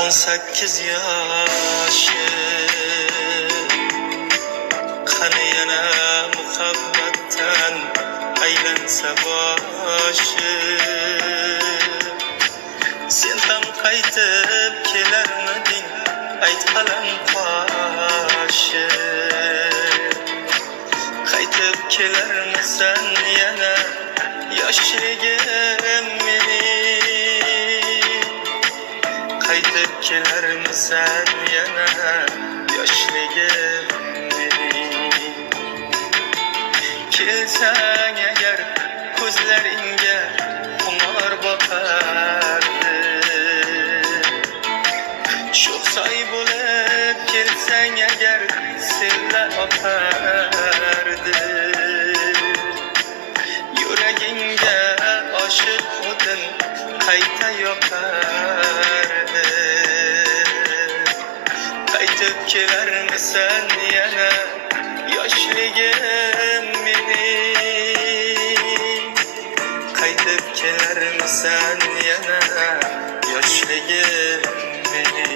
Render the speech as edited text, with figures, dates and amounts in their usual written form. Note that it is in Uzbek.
18 yaşı Qani yana muhabbatdan aylansa boshi Sen ham qaytib kelarmiding ayt qalam qoshi Qaytib kelarmisan yana yoshligim mening Qaytib kelarmisan yana yoshligim mening Kelsang agar ko'zlaringga xumor boqardi Sho'xsoy bo'lib kelsang agar sella oqardi Yuragingga oshiq o'tin qayta yoqardi Qaytib kelarmisan yana yoshligim mening Qaytib kelarmisan yana yoshligim mening